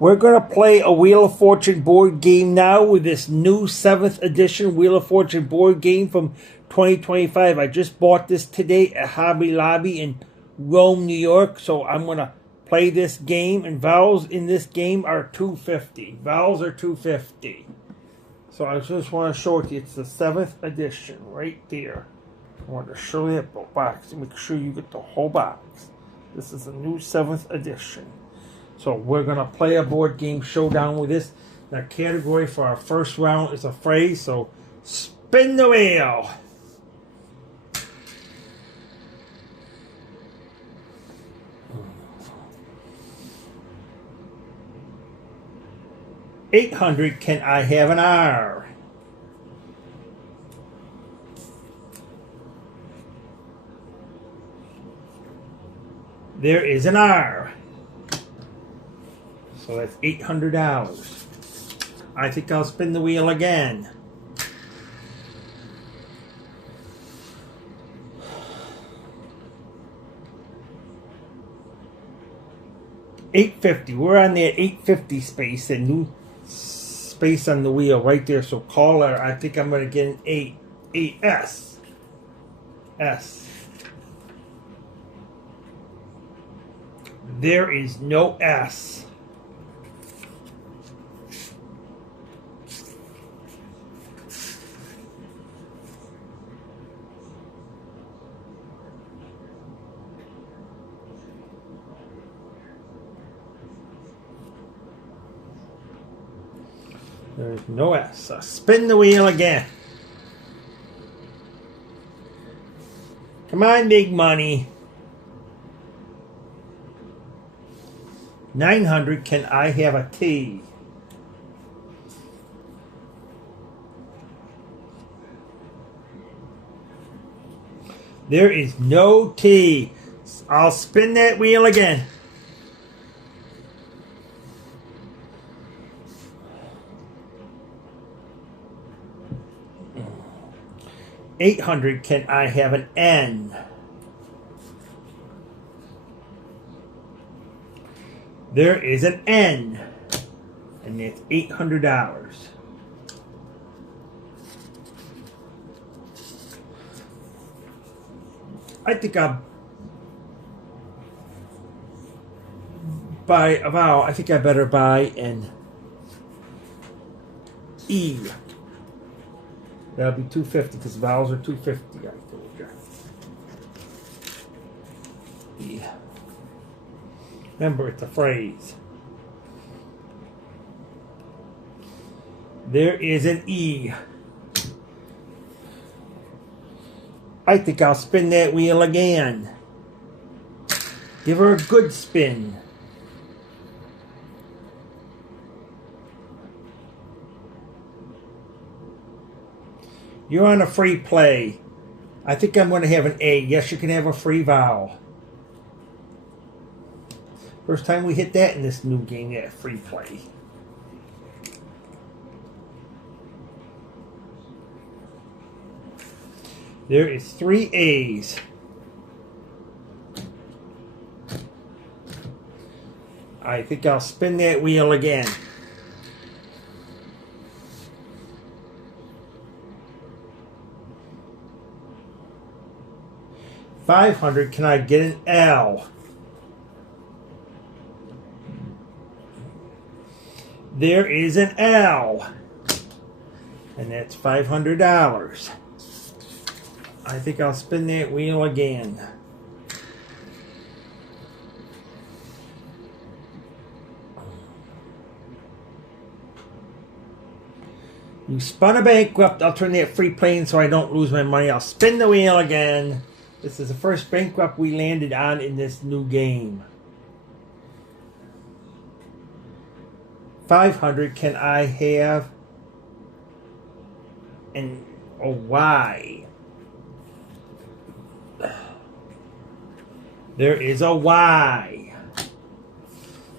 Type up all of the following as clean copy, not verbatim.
We're going to play a Wheel of Fortune board game now with this new 7th edition Wheel of Fortune board game from 2025. I just bought this today at Hobby Lobby in Rome, New York. So I'm going to play this game, and vowels in this game are $2.50. Vowels are $2.50. So I just want to show it to you. It's the 7th edition right there. I want to show you that box and make sure you get the whole box. This is a new 7th edition. So we're going to play a board game showdown with this. The category for our first round is a phrase. So spin the wheel. $800, can I have an R? There is an R. So that's $800. I think I'll spin the wheel again. $850. We're on the $850 space, the new space on the wheel right there. So caller, I think I'm going to get an 8S. S. There is no S. There's no S. So spin the wheel again. Come on, big money. 900, can I have a T? There is no T. I'll spin that wheel again. $800, can I have an N? There is an N, and that's $800. I think I'll buy a vowel. I think I better buy an E. That'll be $2.50 because vowels are $2.50. I told you. E. Remember, it's a phrase. There is an E. I think I'll spin that wheel again. Give her a good spin. You're on a free play. I think I'm going to have an A. Yes, you can have a free vowel. First time we hit that in this new game, yeah, free play. There is 3 A's. I think I'll spin that wheel again. $500, can I get an L? There is an L. And that's $500. I think I'll spin that wheel again. You spun a bankrupt. I'll turn that free play in so I don't lose my money. I'll spin the wheel again. This is the first bankrupt we landed on in this new game. $500, can I have a Y? There is a Y.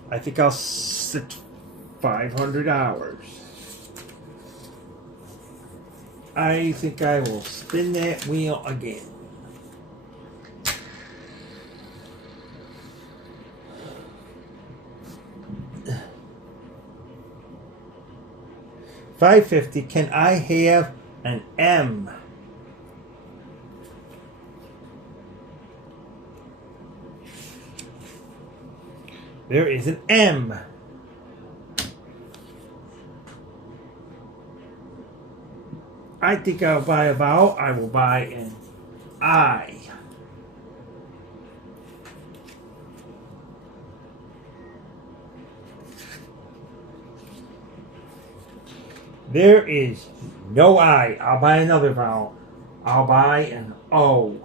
I think I'll sit $500. I think I will spin that wheel again. 550. Can I have an M? There is an M. I think I'll buy a vowel. I will buy an I. There is no I. I'll buy another vowel. I'll buy an O.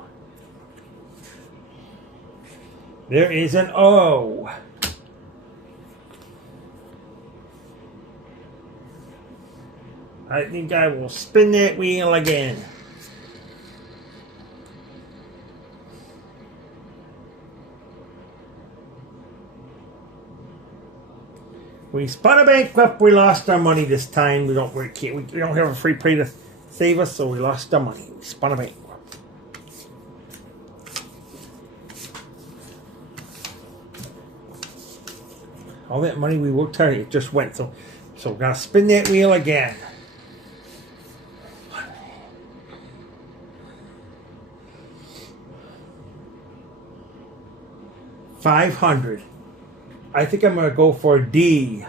There is an O. I think I will spin that wheel again. We spun a bankrupt. We lost our money this time. We don't have a free pay to save us, so we lost our money. We spun a bankrupt. All that money we worked hard, it just went. So we're gonna spin that wheel again. $500. I think I'm going to go for D.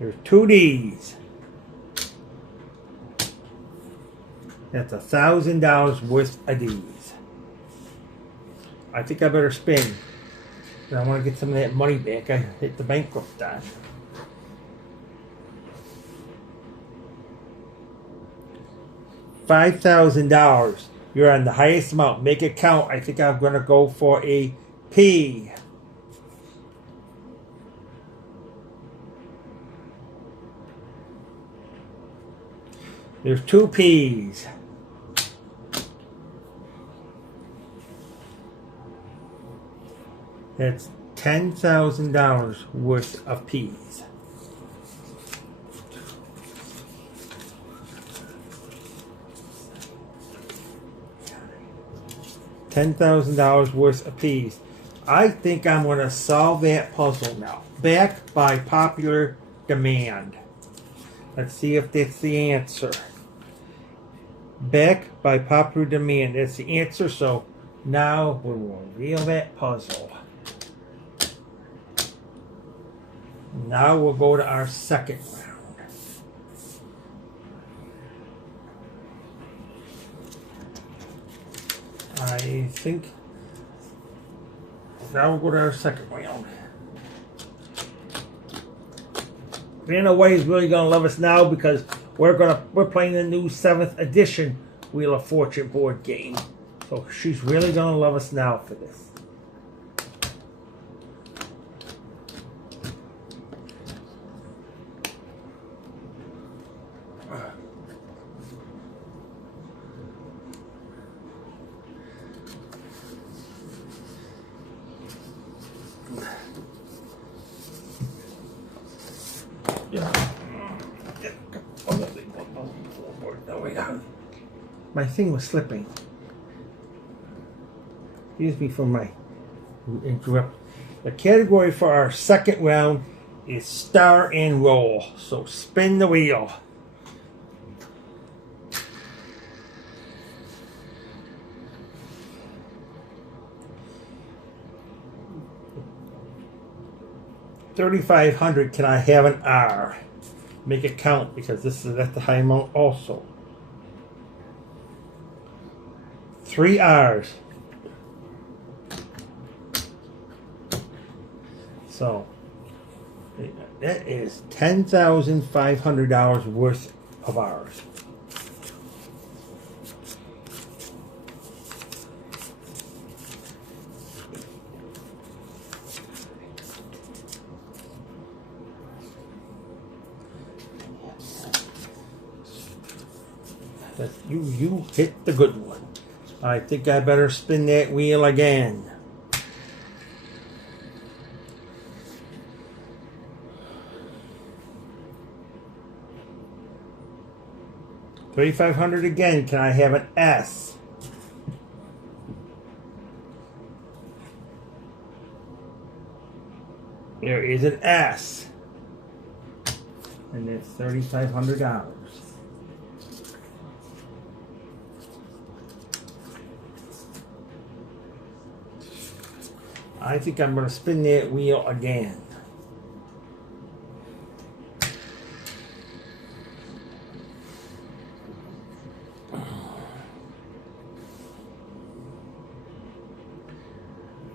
There's 2 D's. That's $1,000 worth of D's. I think I better spin. I want to get some of that money back. I hit the bankrupt on. $5,000. You're on the highest amount. Make it count. I think I'm going to go for a P. There's 2 P's. That's $10,000 worth of P's. $10,000 worth of P's. I think I'm going to solve that puzzle now. Back by popular demand. Let's see if that's the answer. Back by popular demand. That's the answer. So now we will reveal that puzzle. Now we'll go to our second round. I think now we'll go to our second round. Vanna White is really gonna love us now because we're playing the new 7th edition Wheel of Fortune board game. So she's really gonna love us now for this. My thing was slipping. Excuse me for my interrupt. The category for our second round is star and roll. So spin the wheel. $3,500. Can I have an R? Make it count because this is at the high amount also. 3 R's. So that is $10,500 worth of R's. You hit the good one. I think I better spin that wheel again. $3,500 again. Can I have an S? There is an S. And it's $3,500. I think I'm going to spin that wheel again.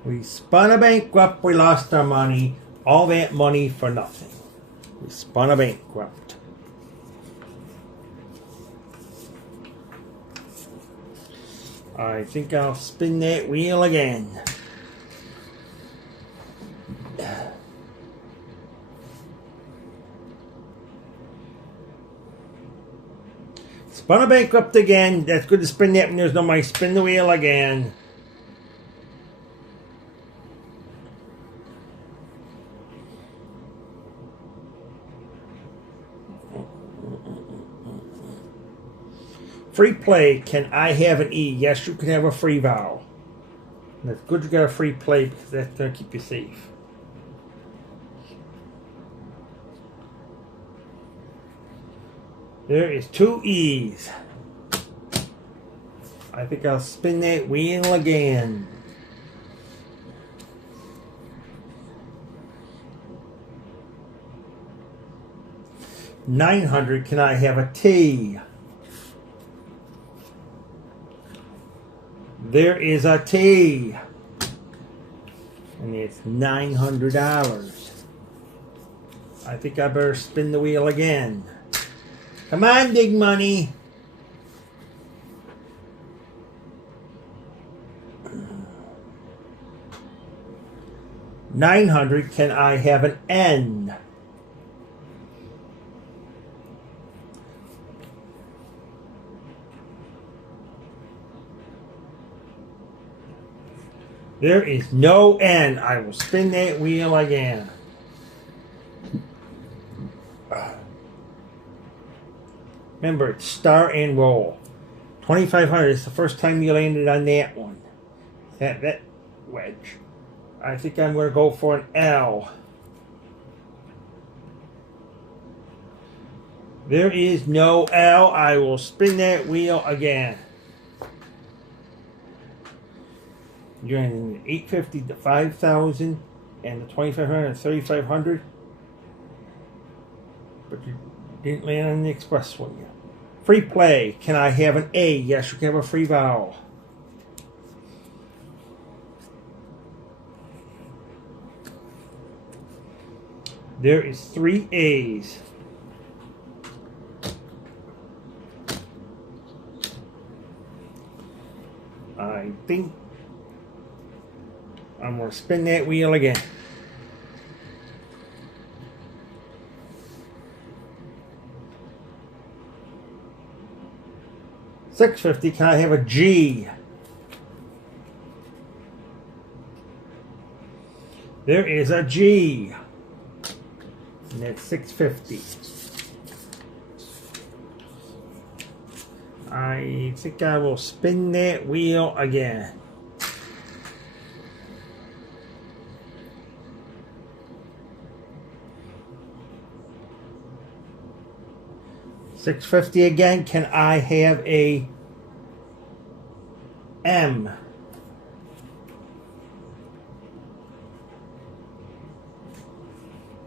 We spun a bankrupt, we lost our money. All that money for nothing. We spun a bankrupt. I think I'll spin that wheel again. Spun a bankrupt again. That's good to spin that when there's no money. Spin the wheel again. Free play. Can I have an E? Yes, you can have a free vowel. And it's good you got a free play because that's going to keep you safe. There is 2 E's. I think I'll spin that wheel again. $900. Can I have a T? There is a T. And it's $900. I think I better spin the wheel again. Come on, big money. $900. Can I have an N? There is no N. I will spin that wheel again. Remember, it's star and roll. 2,500 is the first time you landed on that one. That wedge. I think I'm going to go for an L. There is no L. I will spin that wheel again. You're in 850 to 5,000 and the 2,500 and 3,500. But you didn't land on the express one yet. Free play. Can I have an A? Yes, you can have a free vowel. There is 3 A's. I think I'm going to spin that wheel again. $650. Can I have a G? There is a G. And that's $650. I think I will spin that wheel again. $650 again. Can I have a M?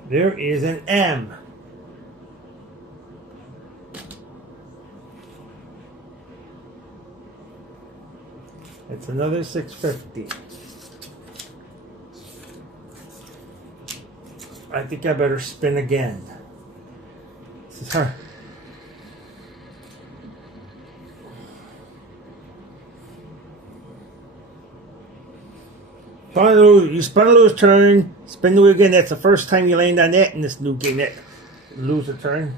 There is an M. It's another $650. I think I better spin again. This is her. You spun a lose turn, spin the wheel again. That's the first time you land on that in this new game. That lose a turn.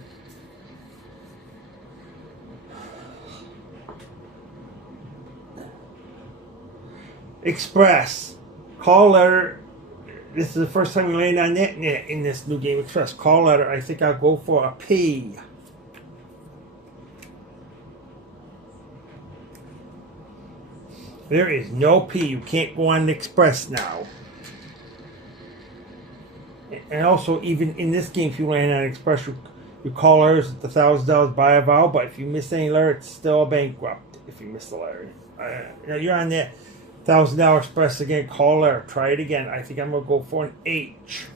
Express. Call letter. This is the first time you land on that in this new game. Express. Call letter. I think I'll go for a P. There is no P. You can't go on the Express now. And also, even in this game, if you land on Express, your call letter is $1,000 buy a vowel, but if you miss any letter, it's still a bankrupt if you miss the letter. You're on that $1,000 Express again, call letter. Try it again. I think I'm going to go for an H.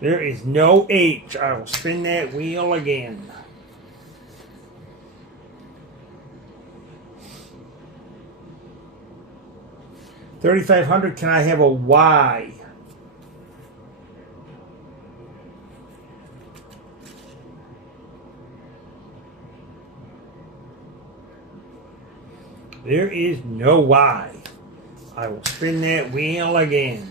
There is no H. I will spin that wheel again. $3,500. Can I have a Y? There is no Y. I will spin that wheel again.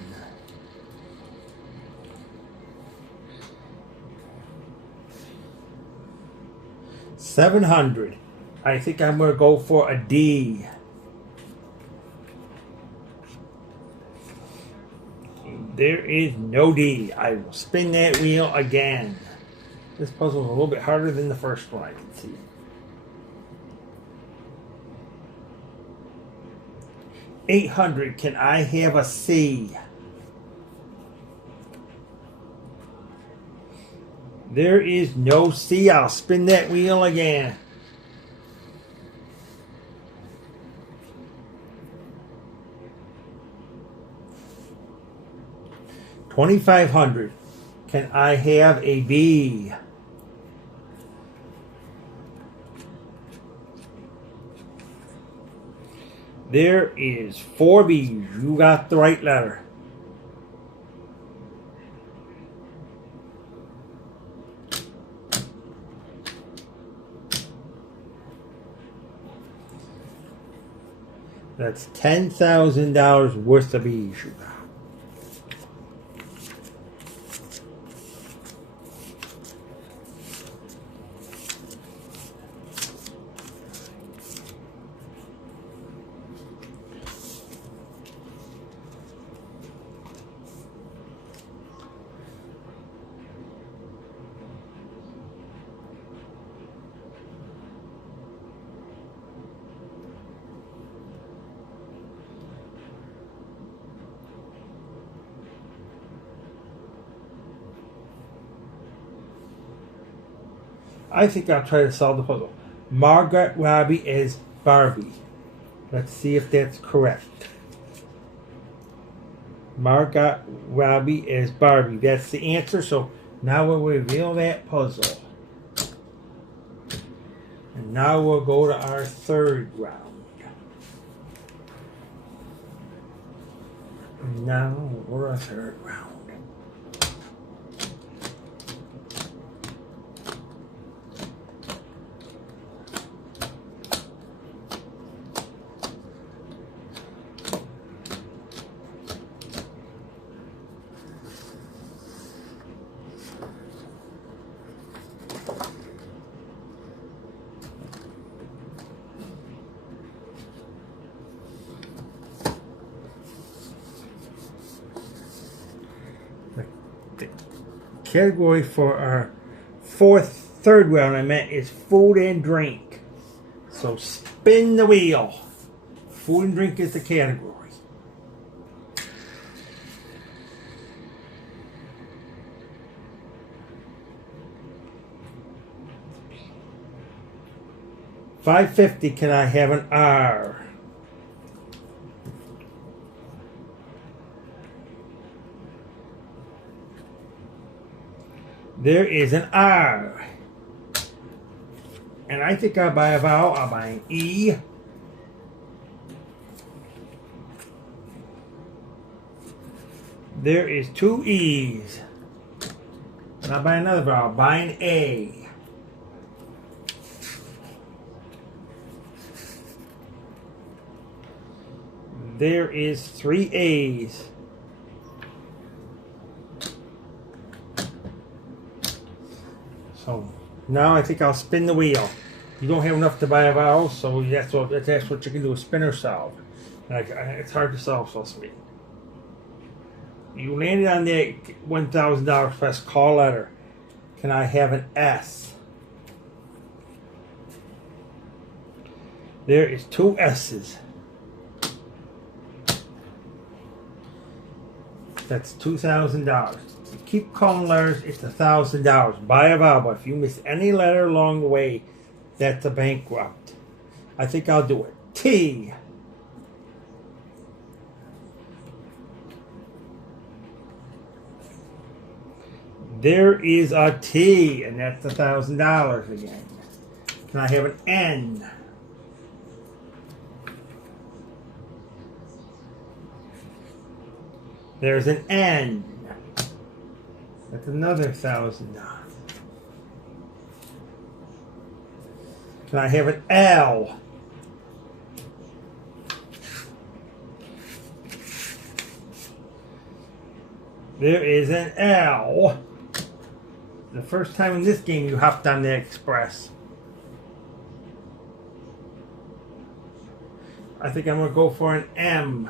$700. I think I'm going to go for a D. There is no D. I will spin that wheel again. This puzzle is a little bit harder than the first one, I can see. $800. Can I have a C? There is no C. I'll spin that wheel again. $2,500. Can I have a B? There is 4 B's. You got the right letter. That's $10,000 worth of B's you got. I think I'll try to solve the puzzle. Margaret Robbie as Barbie. Let's see if that's correct. Margaret Robbie as Barbie. That's the answer. So now we'll reveal that puzzle. And now we'll go to our third round. And now we're our third round. Category for our third round is food and drink. So spin the wheel. Food and drink is the category. $550. Can I have an R? There is an R. And I think I'll buy a vowel. I'll buy an E. There is 2 E's. And I'll buy another vowel. I'll buy an A. There is 3 A's. So now I think I'll spin the wheel. You don't have enough to buy a vowel, so that's what you can do, is spin or solve. It's hard to solve, so to me. You landed on the $1,000 press call letter. Can I have an S? There is 2 S's. That's $2,000. Keep calling letters, it's $1,000. Buy a vowel. If you miss any letter along the way, that's a bankrupt. I think I'll do it. T. There is a T, and that's $1,000 again. Can I have an N? There's an N. That's another $1,000. Can I have an L? There is an L. The first time in this game you hopped on the express. I think I'm going to go for an M.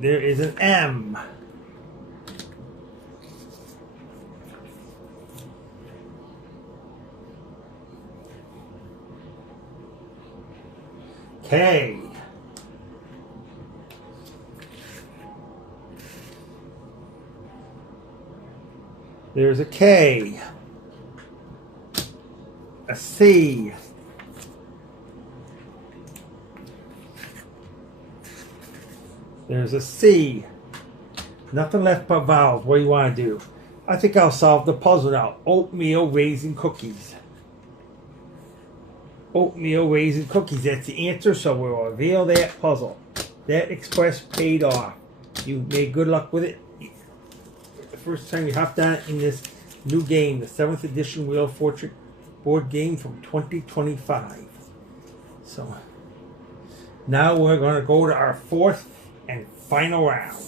There is an M. K. There's a K. A C. There's a C. Nothing left but vowels. What do you want to do? I think I'll solve the puzzle now. Oatmeal raisin cookies. Oatmeal raisin cookies. That's the answer, so we'll reveal that puzzle. That express paid off. You made good luck with it. The first time you hopped on in this new game, the 7th edition Wheel of Fortune board game from 2025. So now we're going to go to our 4th and final round.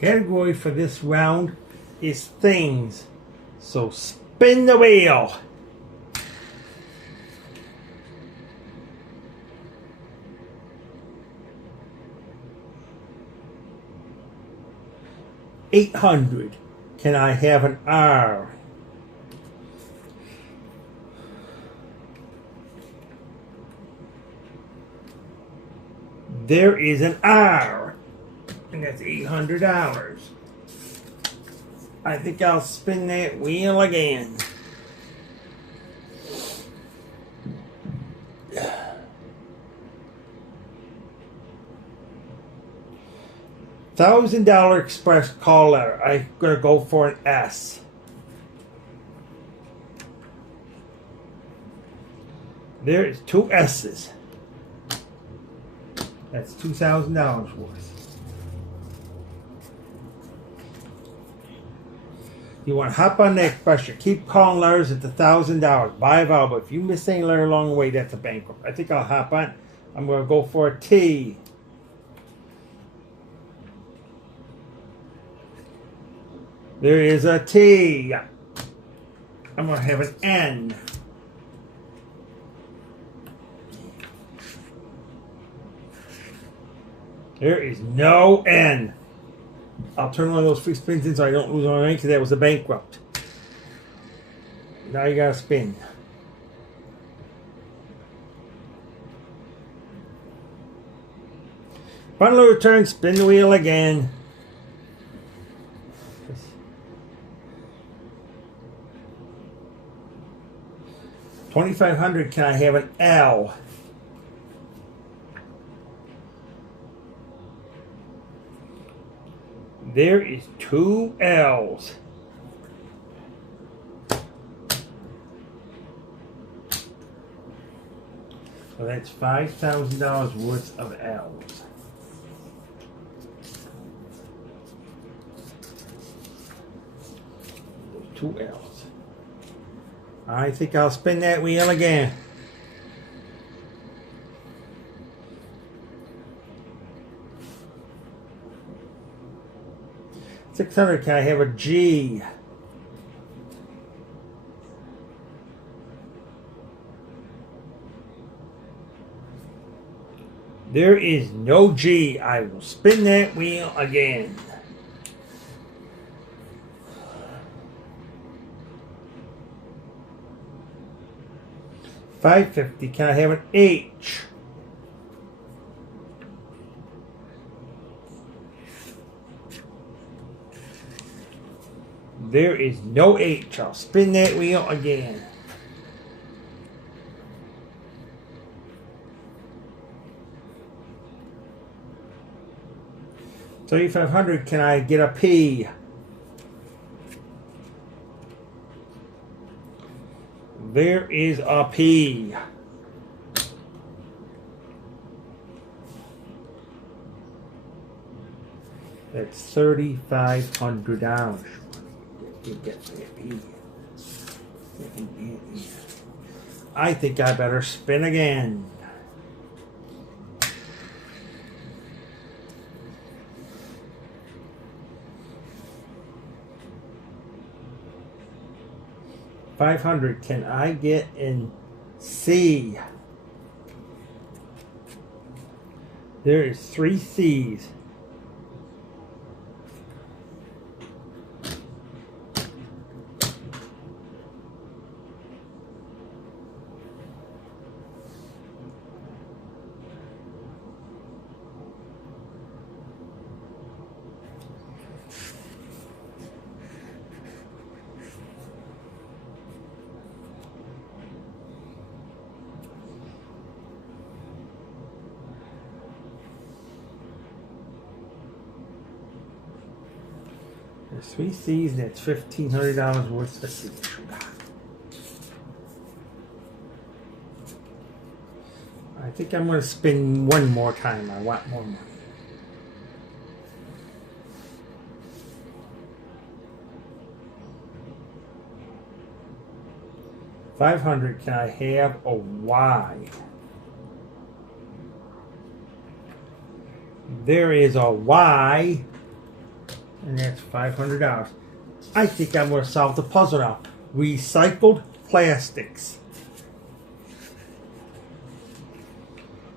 Category for this round is things. So spin the wheel. $800. Can I have an R? There is an R. And that's $800. I think I'll spin that wheel again. $1,000 express call letter. I'm going to go for an S. There is 2 S's. That's $2,000 worth. You want to hop on the expression. Keep calling letters at $1,000. Buy a vowel. But if you miss any letter along the way, that's a bankrupt. I think I'll hop on. I'm going to go for a T. There is a T. I'm going to have an N. There is no N. I'll turn one of those free spins in so I don't lose my money because that was a bankrupt. Now you gotta spin. Final return, spin the wheel again. $2,500. Can I have an L? There is 2 L's. So that's $5,000 worth of L's. There's 2 L's. I think I'll spin that wheel again. 600, can I have a G? There is no G. I will spin that wheel again. $5.50. Can I have an H? There is no H. I'll spin that wheel again. $3,500. Can I get a P? There is a P. That's $3,500. I think I better spin again. $500. Can I get in C? There is 3 C's. There's 3 C's, and that's $1,500 worth of signature. I think I'm going to spin one more time. I want more money. $500. Can I have a Y? There is a Y. And that's $500. I think I'm going to solve the puzzle now. Recycled plastics.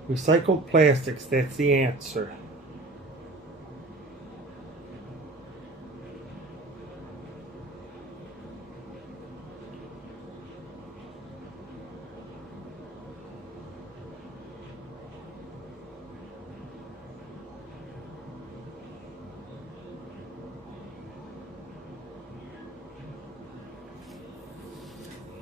Recycled plastics, that's the answer.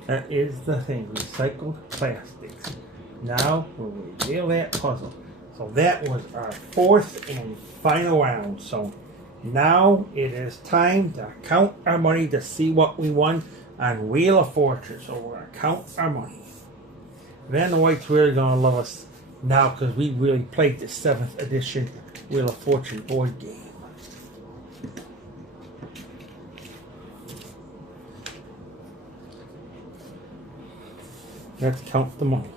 That is the thing, recycled plastics. Now we'll reveal that puzzle. So that was our 4th and final round. So now it is time to count our money to see what we won on Wheel of Fortune. So we're going to count our money. Van the White's really going to love us now because we really played the 7th edition Wheel of Fortune board game. Let's count the money.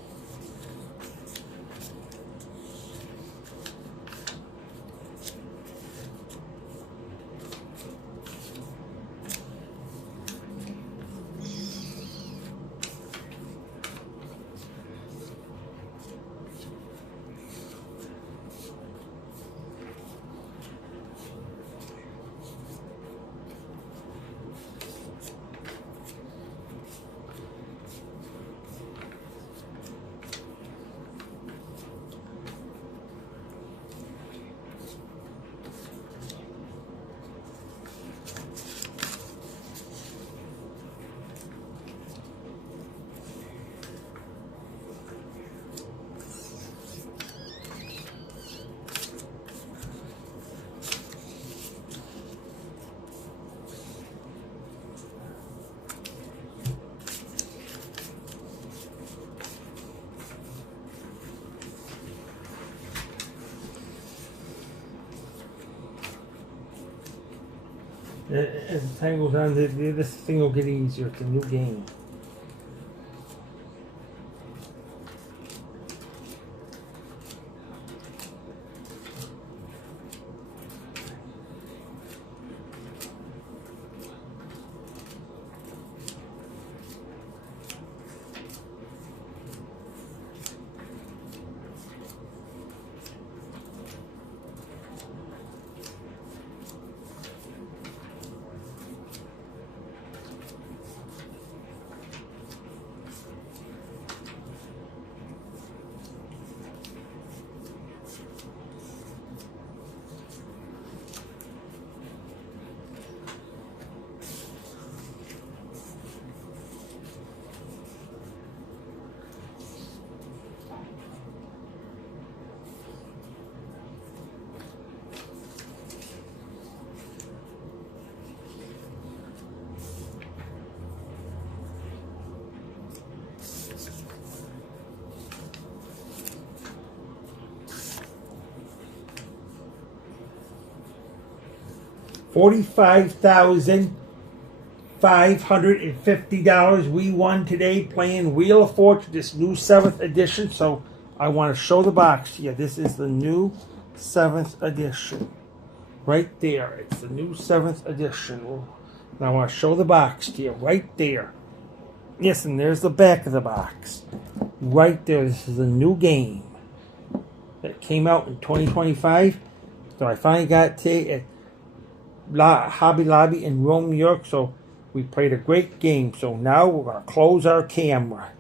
As time goes on, this thing will get easier. It's a new game. $45,550 we won today playing Wheel of Fortune, this new 7th edition. So I want to show the box to you. This is the new 7th edition. Right there. It's the new 7th edition. Now I want to show the box to you. Right there. Yes, and there's the back of the box. Right there. This is a new game that came out in 2025. So I finally got it today at Hobby Lobby in Rome, New York. So we played a great game. So now we're going to close our camera.